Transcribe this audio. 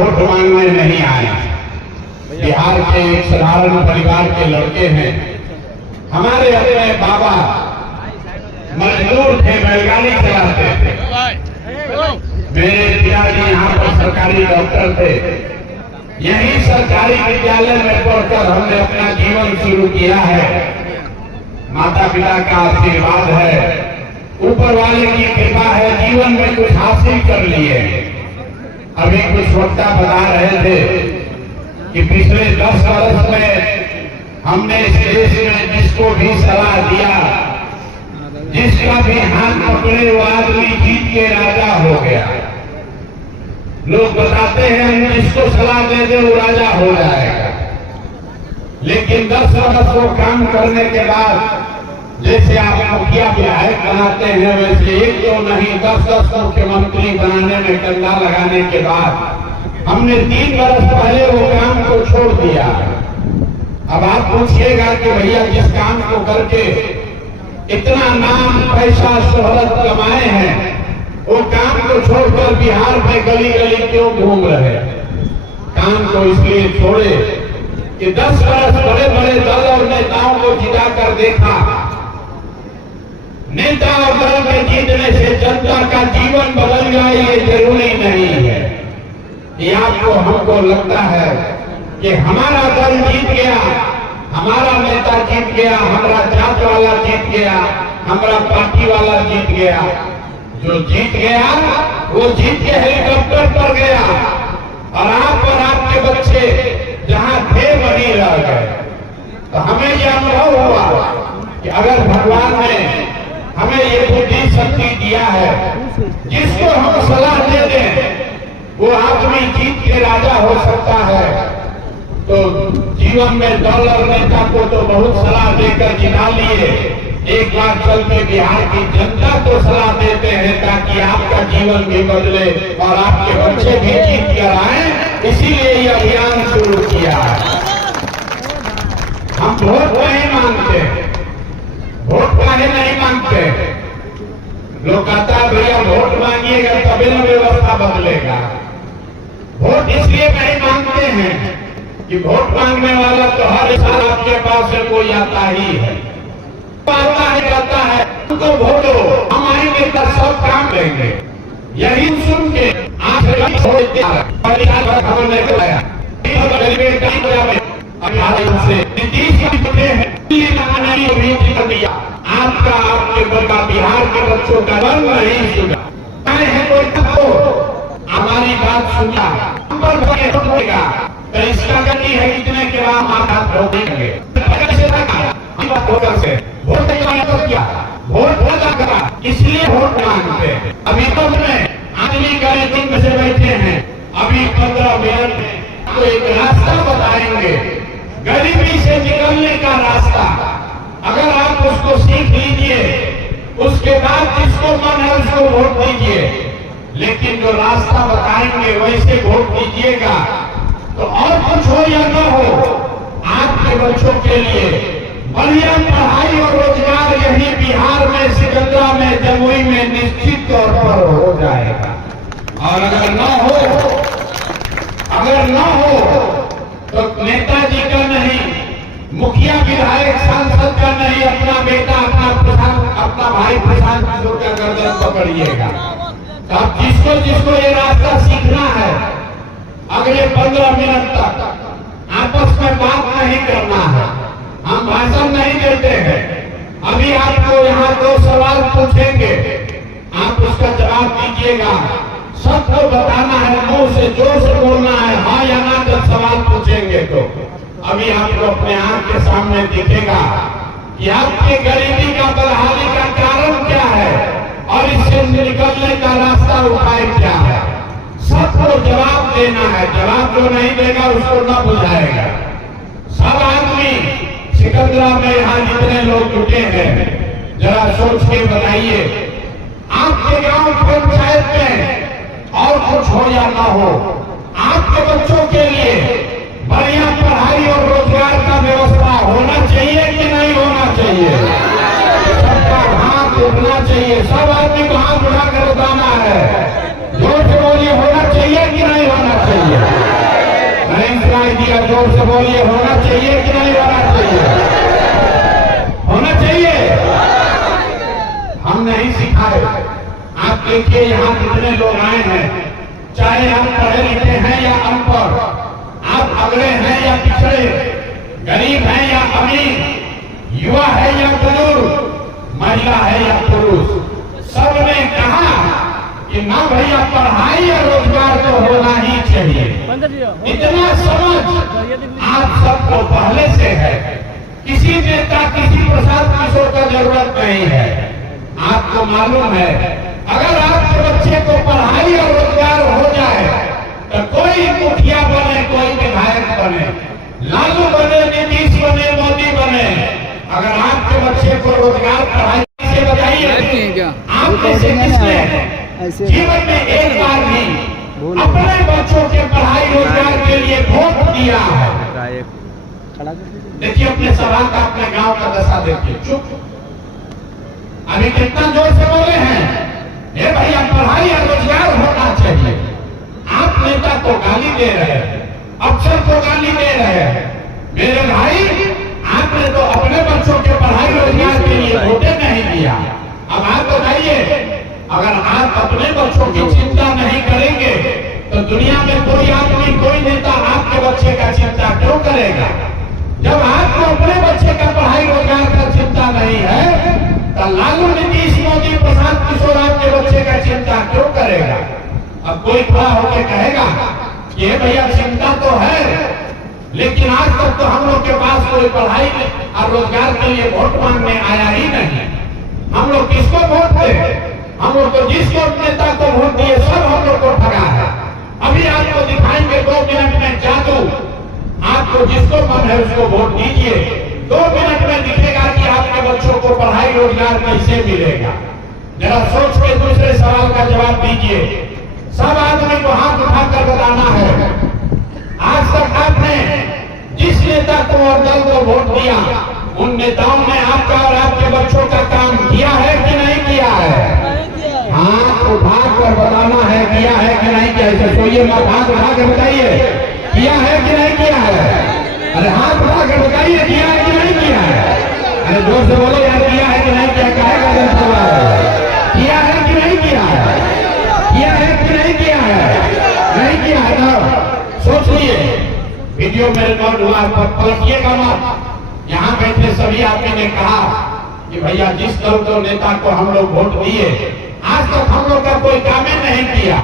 Vote मांगने नहीं आए। बिहार के एक साधारण परिवार के लड़के हैं। हमारे अपने बाबा मजदूर थे, बैलगाड़ी चलाते थे। मेरे पिताजी यहाँ पर सरकारी डॉक्टर थे। यही सरकारी विद्यालय में पढ़कर हमने अपना जीवन शुरू किया है। माता पिता का आशीर्वाद है, ऊपर वाले की कृपा है, जीवन में कुछ हासिल कर लिए। अभी कुछ वक्ता बता रहे थे कि पिछले 10 वर्ष में हमने इस देश में जिसको भी सलाह दिया, जिसका भी हाथ पकड़े वो आदमी जीत के राजा हो गया। लोग बताते हैं हम जिसको सलाह दे दे वो राजा हो जाएगा, लेकिन 10 वर्ष वो काम करने के बाद जैसे आप मुखिया विधायक बनाते हैं वैसे एक तो नहीं 10-10 मुख्यमंत्री बनाने में कंधा लगाने के बाद हमने 3 वर्ष पहले वो काम को छोड़ दिया। अब आप पूछिएगा कि भैया जिस काम को करके इतना नाम पैसा शोहरत कमाए हैं वो काम को छोड़कर बिहार में गली गली क्यों घूम रहे? काम को इसलिए छोड़े कि 10 वर्ष बड़े बड़े दल और नेताओं को जिताकर देखा। नेता और दल के जीतने से जनता का जीवन बदल गया ये जरूरी नहीं है। ये आपको हमको लगता है कि हमारा दल जीत गया, हमारा नेता जीत गया, हमारा जात वाला जीत गया, हमारा पार्टी वाला जीत गया। जो जीत गया वो जीत के हेलीकॉप्टर पर गया और आप और आपके बच्चे जहां थे वहीं रह गए। तो हमें यह अनुभव हुआ कि अगर भगवान ने हमें ये बुद्धि शक्ति दिया है, जिसको हम सलाह दे दें वो आदमी जीत के राजा हो सकता है। तो जीवन में दल और नेता को तो बहुत सलाह देकर जिता लिए, एक बार चल के बिहार की जनता को सलाह देते हैं ताकि आपका जीवन भी बदले और आपके बच्चे भी जीत कर आए। इसीलिए ये अभियान शुरू किया है। हम वोट नहीं मांगते, वोट काहे नहीं मांगते? लोग कहता है भैया वोट मांगिएगा तभी न व्यवस्था बदलेगा। वोट इसलिए नहीं मांगते हैं कि वोट मांगने वाला तो हर साल आपके पास से कोई आता ही है, आता है, कहता है उनको वोट दो, हम आएंगे तो सब काम लेंगे। यही सुन के आज खबर लेकर आया आपका आपके बच्चा बिहार के बच्चों का रंग नहीं सुना है, कोई हमारी बात सुना होगा तो इसका गति है इतने के बाद आप हाथ धो देंगे। वोट किया, वोट करा, इसलिए वोट मांगते हैं। अभी तो आदमी गरीबी में से बैठे हैं, अभी 15 मिनट में तो एक रास्ता बताएंगे गरीबी से निकलने का रास्ता। अगर आप उसको सीख लीजिए उसके बाद जिसको मन है उसको वोट दीजिए, लेकिन जो रास्ता बताएंगे वैसे वोट दीजिएगा। तो और कुछ हो या न हो, आपके बच्चों के लिए बढ़िया पढ़ाई और रोजगार यही बिहार में, सिकंदरा में, जमुई में निश्चित तौर पर हो जाएगा। और अगर न हो तो नेताजी का नहीं, मुखिया विधायक सांसद का नहीं, अपना बेटा अपना भाई प्रशांत किशोर का गर्दन पकड़िएगा। तो अब जिसको ये रास्ता सीखना है अगले 15 मिनट तक आपस में बात नहीं करना है, हम भाषण नहीं देते हैं। अभी आपको यहाँ 2 सवाल पूछेंगे, आप उसका जवाब दीजिएगा। सबको बताना है, मुंह से जोर से बोलना है, हाँ या ना जब सवाल पूछेंगे तो। अभी आपको अपने आंख के सामने दिखेगा कि आपकी गरीबी का बदहाली का कारण क्या है और इससे निकलने का रास्ता उपाय क्या है। सबको जवाब देना है, जवाब जो नहीं देगा उसको न बुझाएगा। सब आदमी सिकंदरा में यहाँ जितने लोग जुटे हैं जरा सोच के बताइए, आपके गांव पंचायत में और कुछ हो या ना हो, आपके बच्चों के लिए बढ़िया पढ़ाई और रोजगार का व्यवस्था होना चाहिए कि नहीं होना चाहिए? सबका हाथ उठना चाहिए, सब आदमी को हाथ उठाकर बताना है। जोर से बोलिए, होना चाहिए कि नहीं होना चाहिए? भैया जोर से बोलिए, होना चाहिए कि नहीं होना चाहिए? होना चाहिए। हम नहीं सिखाए। आप देखिए यहाँ कितने लोग आए हैं, चाहे हम पढ़े लिखे हैं या अनपढ़, आप अगड़े हैं या पिछड़े, गरीब हैं या अमीर, युवा है या बुजुर्ग, महिला है या पुरुष, सबने कहा कि ना भैया पढ़ाई या रोजगार तो होना ही चाहिए। इतना समझ आप सबको पहले से है। किसी नेता, किसी प्रसाद किशोर का जरूरत नहीं है। आपको मालूम है, अगर आपके बच्चे को पढ़ाई और रोजगार हो जाए तो कोई मुखिया बने, कोई विधायक बने, लालू बने, नीतीश बने, मोदी बने, अगर आपके बच्चे को रोजगार पढ़ाई से बताइए, आप ऐसे किसने जीवन में एक बार भी अपने बच्चों के पढ़ाई रोजगार के लिए वोट दिया है? देखिए अपने सभा का, अपने गांव का दशा देखिए। चुप, अभी कितना जोर से बोले हैं, ये भैया पढ़ाई और रोजगार होना चाहिए। आप नेता को गाली दे रहे हैं, अफसर को गाली दे रहे हैं। मेरे भाई, आपने तो अपने बच्चों के पढ़ाई रोजगार के लिए वोटे नहीं दिया। अब आप बताइए, अगर आप अपने बच्चों की चिंता नहीं करेंगे तो दुनिया में कोई आदमी, कोई नेता आपके बच्चे का चिंता क्यों करेगा? जब आपको अपने बच्चे का पढ़ाई रोजगार का चिंता नहीं है तो लालू, नीतीश, मोदी, प्रसाद किशोर आपके बच्चे का चिंता क्यों करेगा? अब कोई खड़ा होकर कहेगा कि ये भैया चिंता तो है, लेकिन आज तक तो हम लोग के पास कोई पढ़ाई और रोजगार के लिए वोट मांगने आया ही नहीं। हम लोग किसको वोट दे? हम लोग तो जिसको नेता को वोट दिए सब हम लोग को ठगा है। अभी आपको दिखाएंगे 2 मिनट में जादू। आपको जिसको मन है उसको वोट दीजिए, 2 मिनट में दिखेगा कि आपके बच्चों को पढ़ाई रोजगार कैसे मिलेगा। जरा सोच के दूसरे सवाल का जवाब दीजिए। सब आदमी को हाथ उठाकर बताना है, आज तक आपने जिस नेता को और दल को वोट दिया, उन नेताओं ने आपका और आपके बच्चों का काम किया है कि नहीं किया है? हाथ उठाकर बताना है, किया है कि नहीं किया है? सोइए मत, हाथ उठा के बताइए, किया है कि नहीं किया है? अरे हाथ उठा के बताइए, किया है कि नहीं किया है? अरे जोर से बोलो यार, किया है कि नहीं किया? कहेगा जनता, किया है कि नहीं किया है? किया है कि नहीं किया है? नहीं किया है तो सोच लिए। वीडियो में रिकॉर्ड हुआ, पलटिएगा मत। यहाँ बैठे सभी आदमी ने कहा कि भैया जिस दल को नेता को हम लोग वोट दिए, आज तक हम लोग का कोई काम ही नहीं किया।